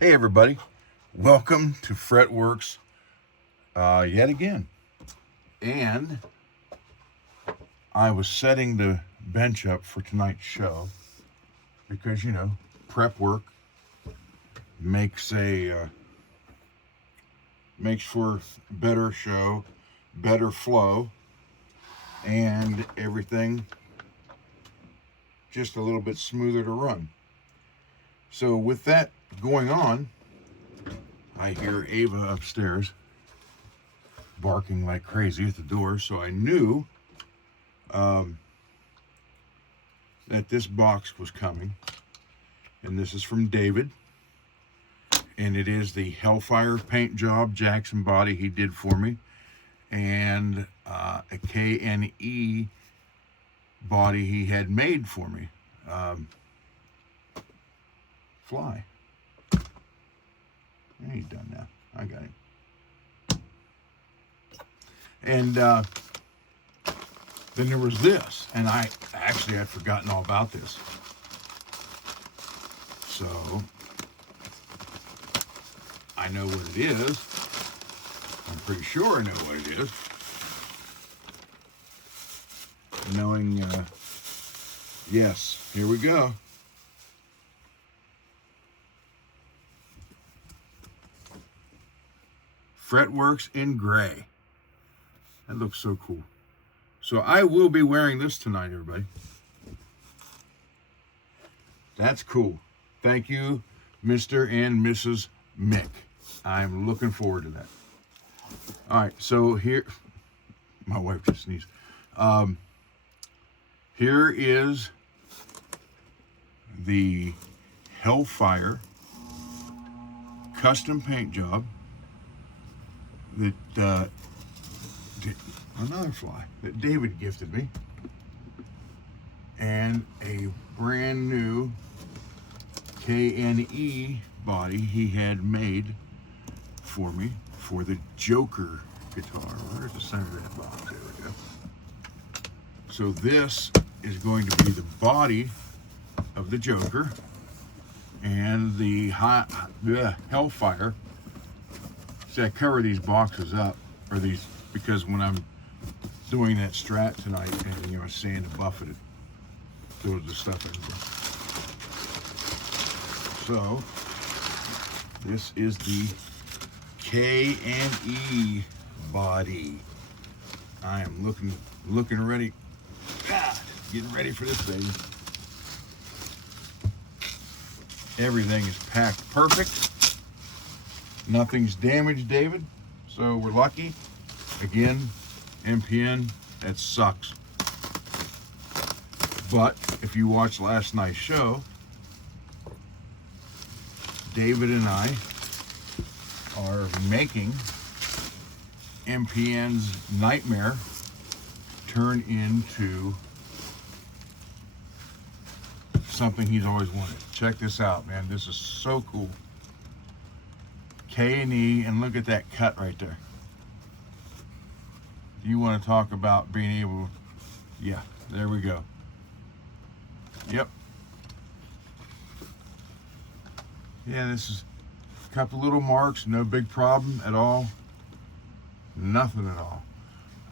Hey everybody, welcome to Fretworks yet again. And I was setting the bench up for tonight's show because, prep work makes makes for better show, better flow, and everything just a little bit smoother to run. So with that going on, I hear Ava upstairs barking like crazy at the door, so I knew that this box was coming. And this is from David, and it is the Hellfire paint job Jackson body he did for me, and a KNE body he had made for me. Fly. Yeah, he's done now. I got him. And then there was this, and I'd forgotten all about this. So I know what it is. I'm pretty sure I know what it is. Knowing, yes, here we go. Fretworks in gray. That looks so cool. So I will be wearing this tonight, everybody. That's cool. Thank you, Mr. and Mrs. Mick. I'm looking forward to that. All right, so here, my wife just sneezed. Here is the Hellfire custom paint job that another fly that David gifted me, and a brand new KNE body he had made for me for the Joker guitar. Where's the center of that box? There we go. So this is going to be the body of the Joker, and the Hellfire. See, I cover these boxes up, or these, because when I'm doing that strat tonight, and I sand and buffet it, throws the stuff in there. So this is the KNE body. I am looking ready, getting ready for this thing. Everything is packed perfect. Nothing's damaged, David, so we're lucky. Again, MPN, that sucks. But if you watched last night's show, David and I are making MPN's nightmare turn into something he's always wanted. Check this out, man. This is so cool. K&E, and look at that cut right there. You want to talk about being able, yeah, there we go. Yep. Yeah, this is a couple little marks, no big problem at all. Nothing at all.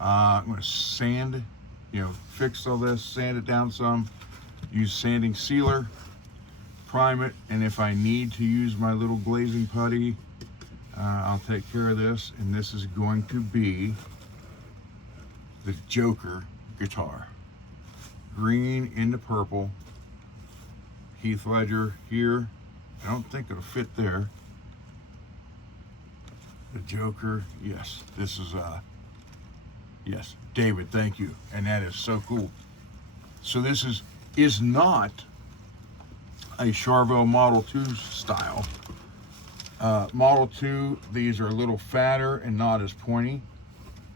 I'm going to sand, fix all this, sand it down some, use sanding sealer, prime it, and if I need to use my little glazing putty, I'll take care of this. And this is going to be the Joker guitar. Green into purple. Heath Ledger here. I don't think it'll fit there. The Joker, yes. This is, yes, David, thank you. And that is so cool. So this is not a Charvel Model 2 style. Model 2, these are a little fatter and not as pointy.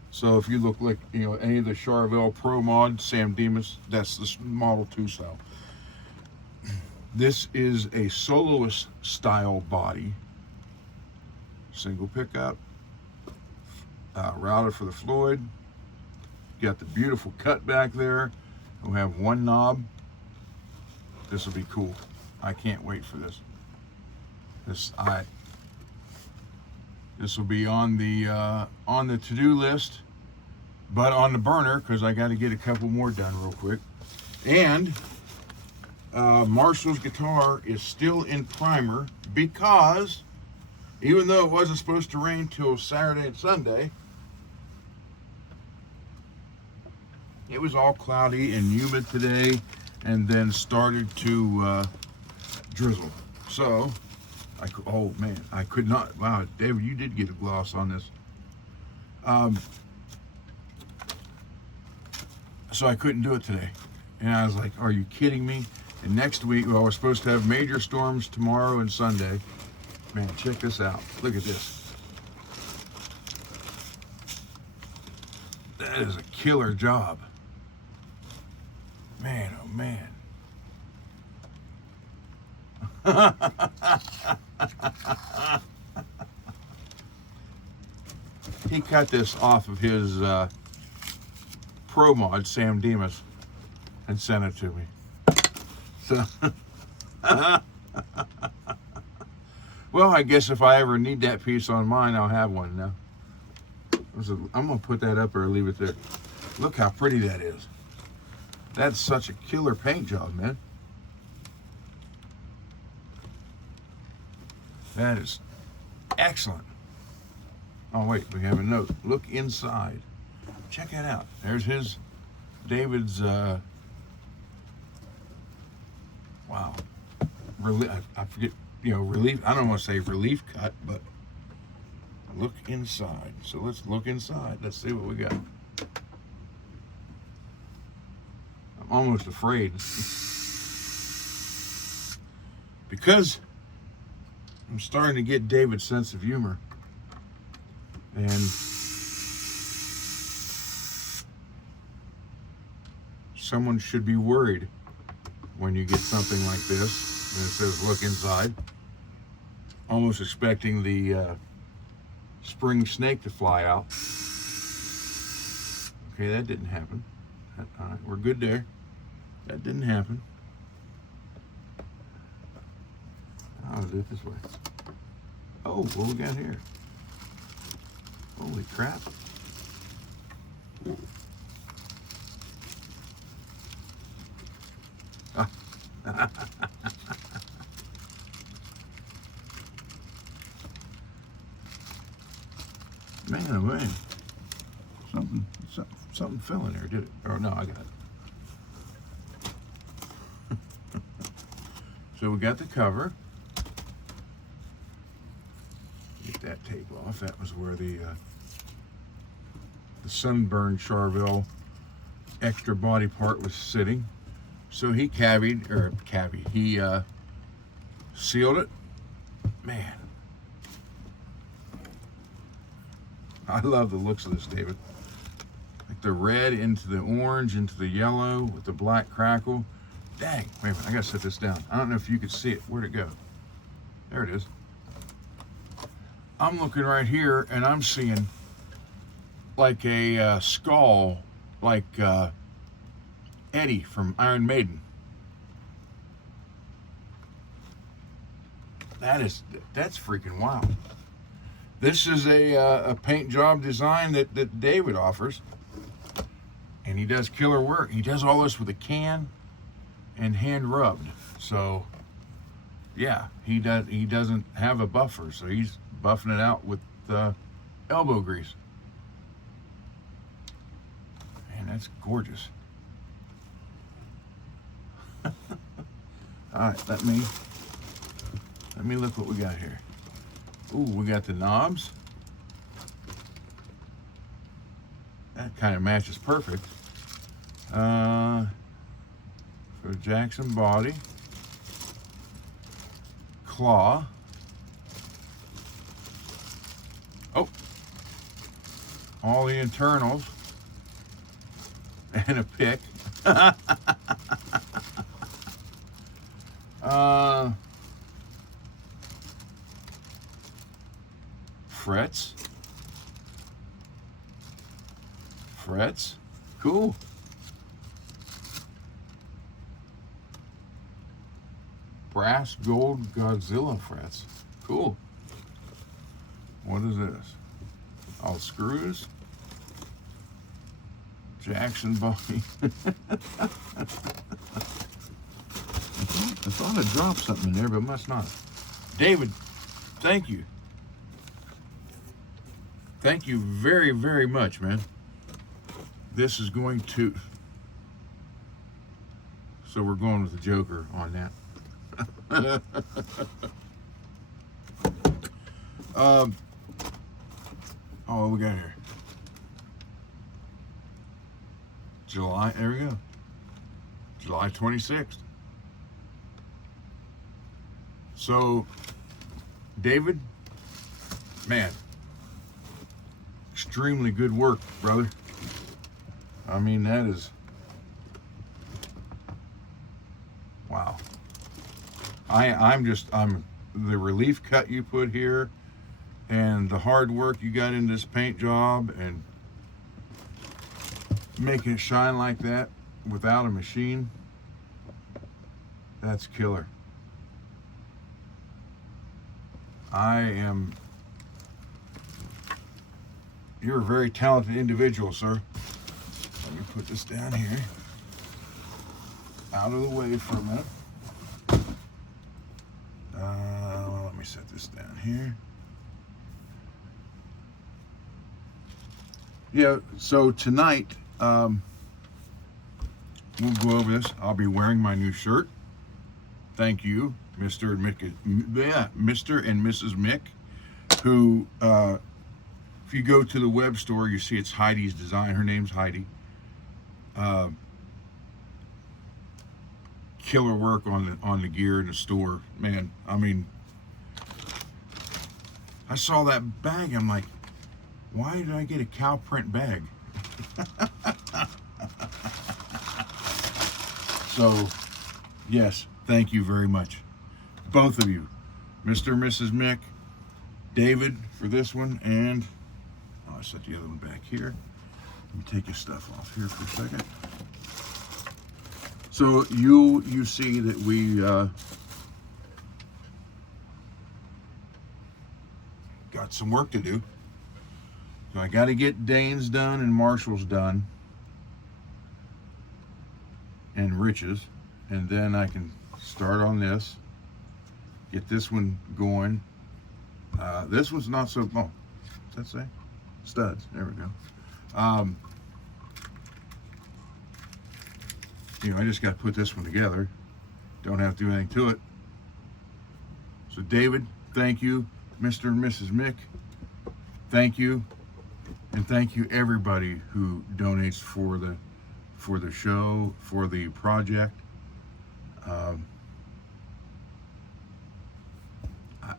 So if you look like, any of the Charvel Pro Mod, Sam Demas, that's the Model 2 style. This is a soloist style body. Single pickup, router for the Floyd. Got the beautiful cut back there. We'll have one knob. This will be cool. I can't wait for this. This will be on the to-do list, but on the burner because I got to get a couple more done real quick. And Marshall's guitar is still in primer because even though it wasn't supposed to rain till Saturday and Sunday, it was all cloudy and humid today, and then started to drizzle. So, oh man, I could not. Wow, David, you did get a gloss on this. So I couldn't do it today, and I was like, "Are you kidding me?" And next week, well, we're supposed to have major storms tomorrow and Sunday. Man, check this out. Look at this. That is a killer job. Man, oh man. He cut this off of his Pro Mod, Sam Demas, and sent it to me. So, well, I guess if I ever need that piece on mine, I'll have one now. I'm going to put that up or leave it there. Look how pretty that is. That's such a killer paint job, man. That is excellent. Oh, wait, we have a note. Look inside. Check that out. There's David's, wow. I forget, relief. I don't want to say relief cut, but look inside. So let's look inside. Let's see what we got. I'm almost afraid. Because I'm starting to get David's sense of humor. And someone should be worried when you get something like this and it says look inside. Almost expecting the spring snake to fly out. Okay, that didn't happen. All right, we're good there. That didn't happen. I'll do it this way. Oh, what we got here? Holy crap. Man, oh man. Something fell in there, did it? Or no, I got it. So we got the cover. Get that tape off. That was where the sunburned Charvel extra body part was sitting. So he he sealed it. Man, I love the looks of this, David. Like the red into the orange into the yellow with the black crackle. Dang, wait a minute, I gotta set this down. I don't know if you could see it. Where'd it go? There it is. I'm looking right here and I'm seeing like a skull, like Eddie from Iron Maiden. That's freaking wild. This is a paint job design that David offers, and he does killer work. He does all this with a can and hand rubbed. So yeah, he doesn't have a buffer, so he's buffing it out with elbow grease. Man, that's gorgeous. All right, let me look what we got here. Ooh, we got the knobs. That kind of matches perfect. For Jackson body. Claw. Oh, all the internals. And a pick. Frets. Cool. Brass gold Godzilla frets. cool. What is this? All screws. Jackson Bowie. I thought I dropped something in there, but must not. David, thank you. Thank you very, very much, man. This is going to... So we're going with the Joker on that. Oh, we got here. July, there we go. July 26th. So, David, man, extremely good work, brother. I mean, that is, wow. I'm the relief cut you put here and the hard work you got in this paint job and making it shine like that without a machine, that's killer. You're a very talented individual, sir. Let me put this down here, out of the way for a minute. Let me set this down here. Yeah, so tonight, we'll go over this. I'll be wearing my new shirt. Thank you, Mr. and Mrs. Mick, who, if you go to the web store, you see it's Heidi's design. Her name's Heidi. Killer work on the gear in the store, man. I mean, I saw that bag. I'm like, why did I get a cow print bag? So, yes, thank you very much, both of you, Mr. and Mrs. Mick, David for this one, and I'll set the other one back here. Let me take your stuff off here for a second. So you see that we got some work to do. So I got to get Dane's done and Marshall's done and Rich's, and then I can start on this, get this one going. This one's not so, oh, what's that say? Studs, there we go. I just got to put this one together. Don't have to do anything to it. So David, thank you. Mr. and Mrs. Mick, thank you. And thank you everybody who donates for the show, for the project.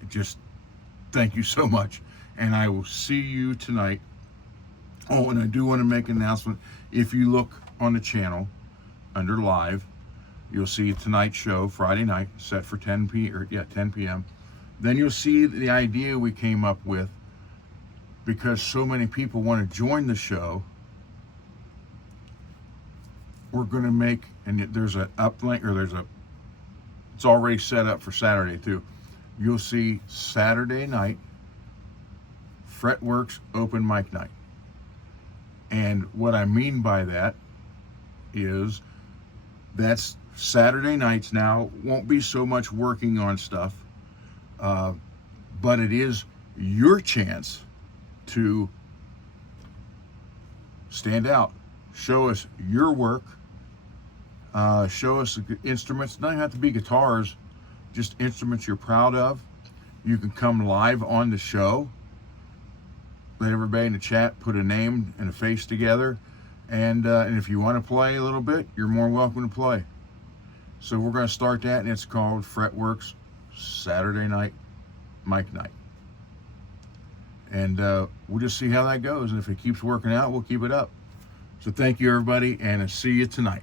Just thank you so much. And I will see you tonight. Oh, and I do want to make an announcement. If you look on the channel under live, you'll see tonight's show, Friday night, set for 10 p.m. Then you'll see the idea we came up with, because so many people want to join the show. We're going to make, and there's an uplink, or it's already set up for Saturday too. You'll see Saturday night, Fretworks open mic night. And what I mean by that is that's Saturday nights now. Won't be so much working on stuff, but it is your chance to stand out, show us your work, show us instruments. It doesn't have to be guitars, just instruments you're proud of. You can come live on the show, let everybody in the chat put a name and a face together, and if you want to play a little bit, you're more welcome to play. So we're going to start that, and it's called Fretworks Saturday Night Mic Night. And we'll just see how that goes. And if it keeps working out, we'll keep it up. So thank you, everybody, and I'll see you tonight.